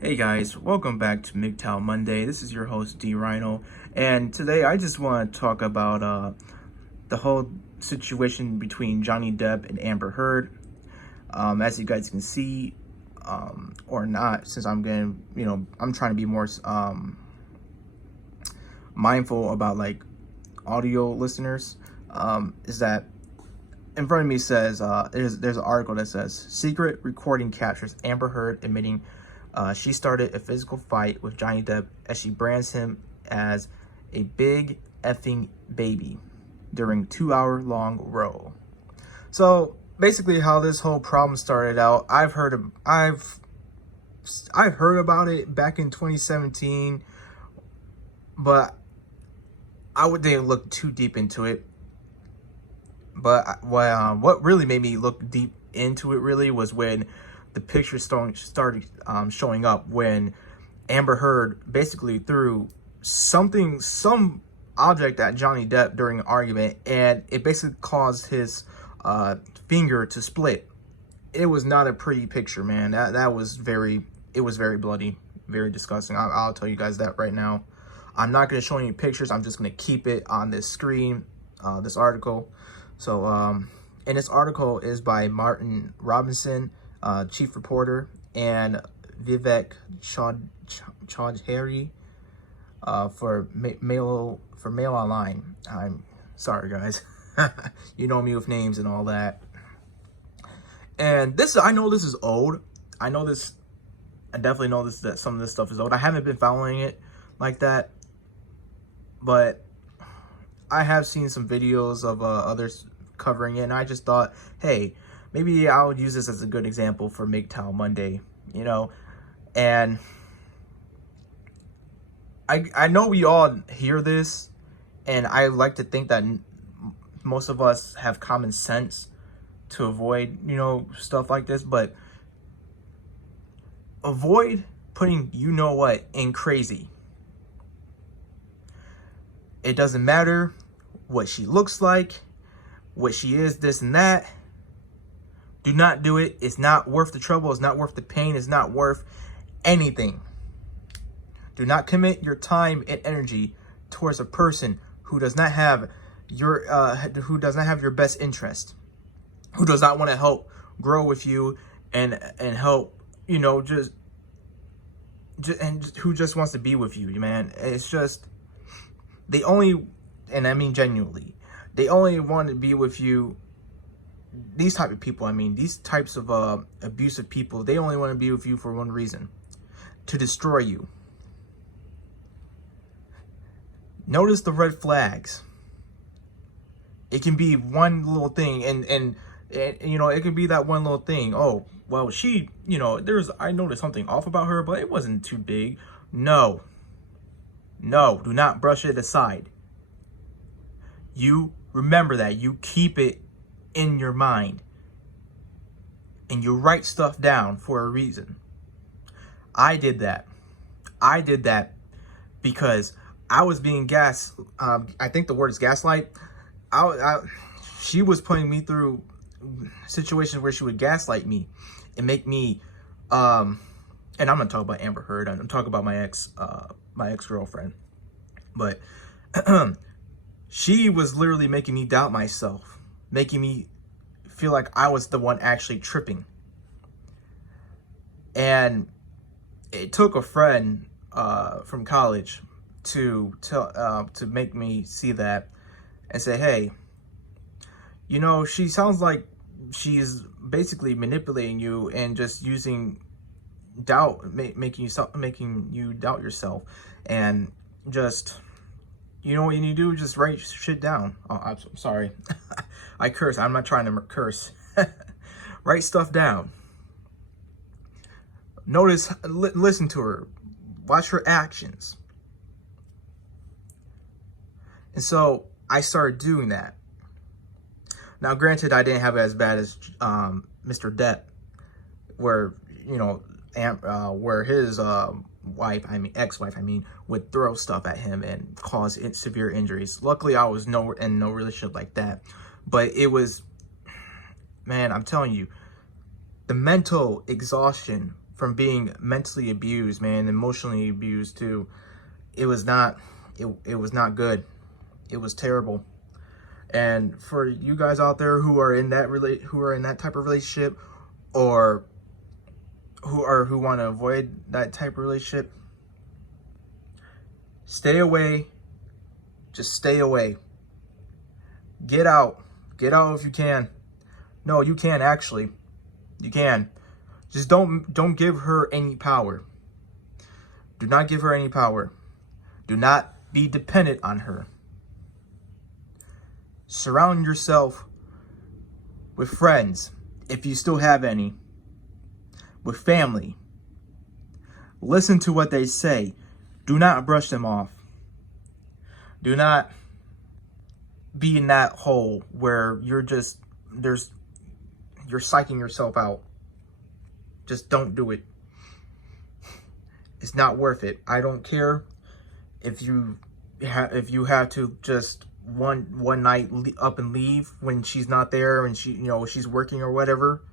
Hey guys, welcome back to MGTOW Monday. This is your host Rhino, and today I just want to talk about the whole situation between Johnny Depp and Amber Heard. As you guys can see, or not, since I'm I'm trying to be more mindful about like audio listeners. Is that in front of me says there's an article that says secret recording captures Amber Heard admitting she started a physical fight with Johnny Depp as she brands him as a big effing baby during 2-hour-long row. So basically, how this whole problem started out, I've heard about it back in 2017, but I didn't look too deep into it. But what really made me look deep into it really was when the pictures started showing up, when Amber Heard basically threw some object at Johnny Depp during an argument, and it basically caused his finger to split. It was not a pretty picture, man. It was very bloody, very disgusting. I'll tell you guys that right now. I'm not going to show any pictures. I'm just going to keep it on this screen, this article. So, and this article is by Martin Robinson, chief reporter, and Vivek Chaudhary for Mail Online. I'm sorry, guys. You know me with names and all that. And I know this is old. I definitely know that some of this stuff is old. I haven't been following it like that, but I have seen some videos of others covering it, and I just thought, hey, maybe I'll use this as a good example for MGTOW Monday, and I know we all hear this, and I like to think that most of us have common sense to avoid, stuff like this, but avoid putting you-know-what in crazy. It doesn't matter what she looks like, what she is, this and that. Do not do it. It's not worth the trouble. It's not worth the pain. It's not worth anything. Do not commit your time and energy towards a person who does not have your best interest, who does not want to help grow with you and help, just who just wants to be with you, man. It's just and I mean genuinely, they only want to be with you. These type of people, these types of abusive people, they only want to be with you for one reason: to destroy you. Notice the red flags. It can be one little thing, and it can be that one little thing. Oh, well, she, I noticed something off about her, but it wasn't too big. No, do not brush it aside. You remember that. You keep it in your mind, and you write stuff down for a reason. I did that because I was being I think the word is gaslight. She was putting me through situations where she would gaslight me and make me and I'm gonna talk about Amber Heard. I'm talking about my ex-girlfriend, but she was literally making me doubt myself, making me feel like I was the one actually tripping. And it took a friend from college to make me see that and say, hey, she sounds like she's basically manipulating you and just using doubt, making you doubt yourself, and just, what you need to do? Just write shit down. Oh, I'm sorry. I curse. I'm not trying to curse. Write stuff down. Notice, listen to her. Watch her actions. And so I started doing that. Now, granted, I didn't have it as bad as Mr. Depp, where, where his ex-wife, would throw stuff at him and cause severe injuries. Luckily, I was in no relationship like that. But it was, man, I'm telling you, the mental exhaustion from being mentally abused, man, emotionally abused too. It was not it was not good. It was terrible. And for you guys out there who are in that type of relationship, or who want to avoid that type of relationship, stay away. Just stay away. Get out if you can. No, you can, actually. You can. Just don't give her any power. Do not give her any power. Do not be dependent on her. Surround yourself with friends, if you still have any. With family. Listen to what they say. Do not brush them off. Do not be in that hole where you're psyching yourself out. Just don't do it. It's not worth it. I don't care if you have to just one night up and leave when she's not there and she's working or whatever.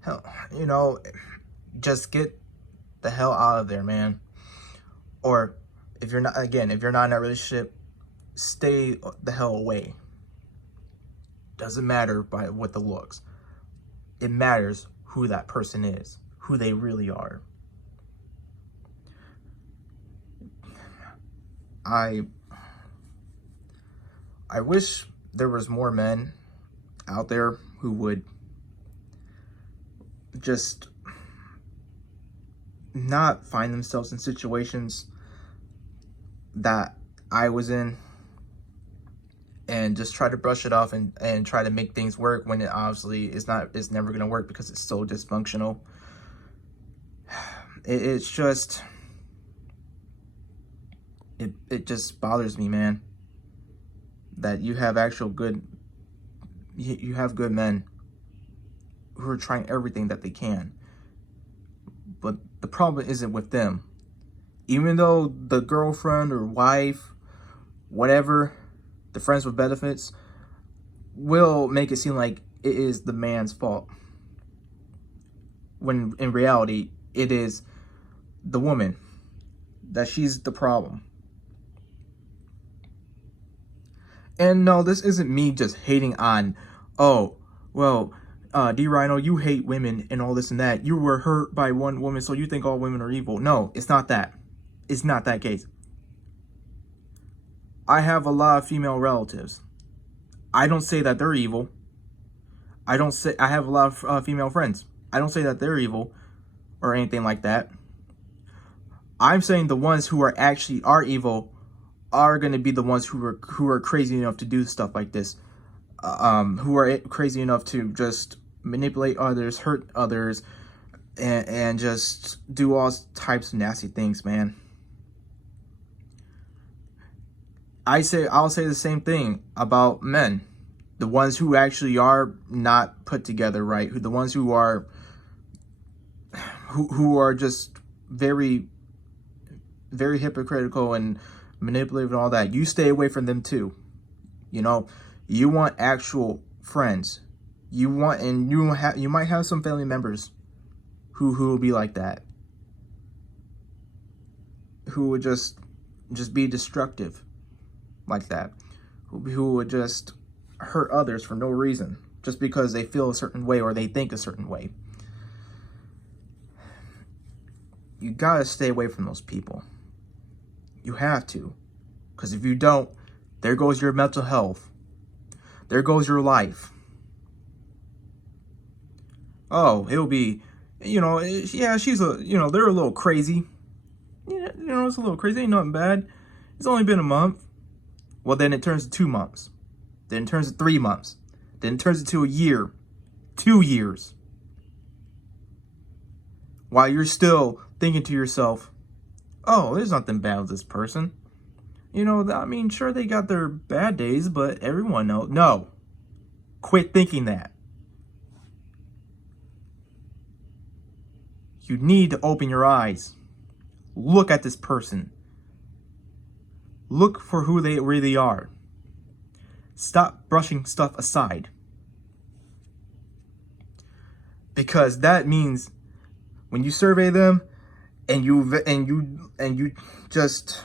Hell, just get the hell out of there, man. Or if you're not in a relationship, stay the hell away. Doesn't matter by what the looks. It matters who that person is, who they really are. I wish there was more men out there who would just not find themselves in situations that I was in and just try to brush it off and try to make things work when it obviously is not. It's never going to work because it's so dysfunctional. It's just it just bothers me, man, that you have you have good men who are trying everything that they can, but the problem isn't with them. Even though the girlfriend or wife, whatever, the friends with benefits, will make it seem like it is the man's fault, when in reality it is the woman, that she's the problem. And no, this isn't me just hating on, oh, well, D Rhino, you hate women and all this and that. You were hurt by one woman, so you think all women are evil. No, it's not that. It's not that case. I have a lot of female relatives. I don't say that they're evil. I have a lot of female friends. I don't say that they're evil or anything like that. I'm saying the ones who are evil are going to be the ones who are crazy enough to do stuff like this. Who are crazy enough to just manipulate others, hurt others, and just do all types of nasty things, man. I'll say the same thing about men. The ones who actually are not put together right, the ones who are just very, very hypocritical and manipulative and all that. You stay away from them too. You want actual friends. You might have some family members who will be like that. Who would just be destructive like that. Who would just hurt others for no reason, just because they feel a certain way or they think a certain way. You gotta stay away from those people. You have to. Because if you don't, there goes your mental health. There goes your life. Oh, it'll be, yeah, she's they're a little crazy. Yeah, it's a little crazy. Ain't nothing bad. It's only been a month. Well, then it turns to 2 months. Then it turns to 3 months. Then it turns into a year. 2 years. While you're still thinking to yourself, oh, there's nothing bad with this person. Sure, they got their bad days, but everyone knows. No. Quit thinking that. You need to open your eyes. Look at this person. Look for who they really are. Stop brushing stuff aside. Because that means when you survey them and you just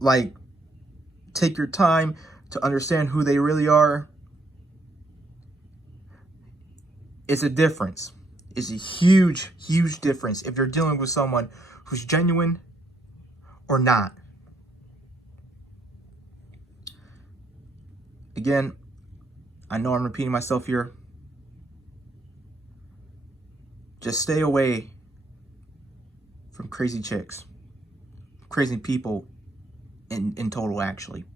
like take your time to understand who they really are, it's a difference. It's a huge, huge difference if you're dealing with someone who's genuine or not. Again, I know I'm repeating myself here. Just stay away from crazy chicks, crazy people in total, actually.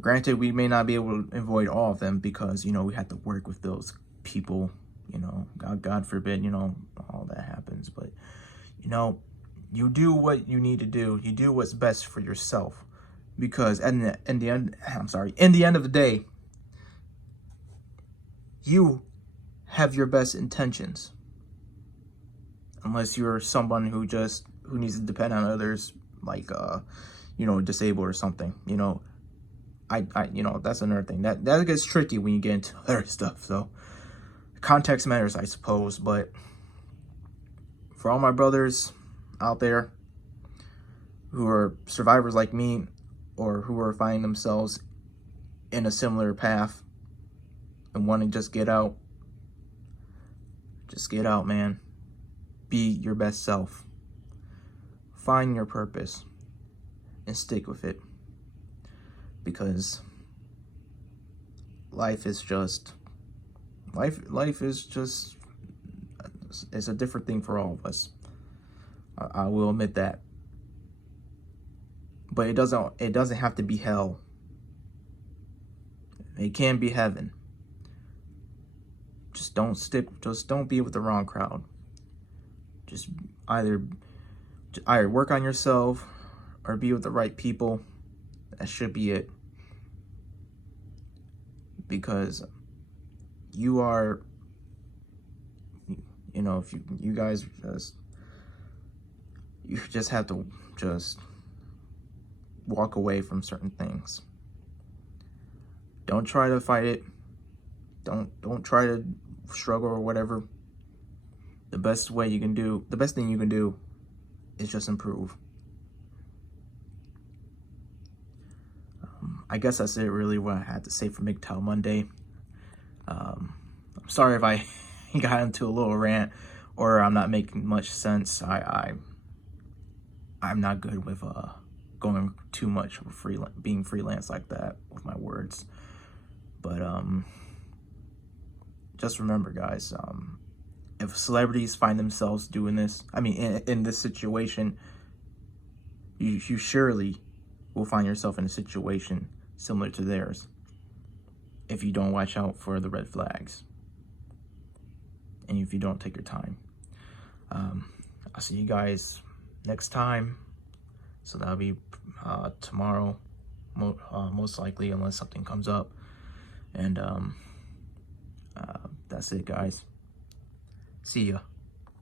Granted, we may not be able to avoid all of them because, you know, we have to work with those people, you know, God forbid, you know, all that happens. But, you know, you do what you need to do. You do what's best for yourself, because in the end of the day, you have your best intentions. Unless you're someone who needs to depend on others, like, you know, disabled or something, you know. You know, that's another thing that gets tricky when you get into other stuff. So context matters, I suppose. But for all my brothers out there who are survivors like me, or who are finding themselves in a similar path and want to just get out, man. Be your best self. Find your purpose and stick with it. Because life is just it's a different thing for all of us. I will admit that. But it doesn't have to be hell. It can be heaven. Just don't be with the wrong crowd. Just either work on yourself or be with the right people. That should be it. Because you are, you know, if you guys just have to just walk away from certain things. Don't try to fight it. Don't try to struggle or whatever. The best thing you can do is just improve. I guess that's it, really, what I had to say for MGTOW Monday. I'm sorry if I got into a little rant or I'm not making much sense. I'm not good with going too much being freelance like that with my words. But just remember, guys, if celebrities find themselves doing this, I mean, in this situation, you surely will find yourself in a situation similar to theirs if you don't watch out for the red flags and if you don't take your time. I'll see you guys next time. So that'll be tomorrow, most likely, unless something comes up. And that's it, guys. See ya.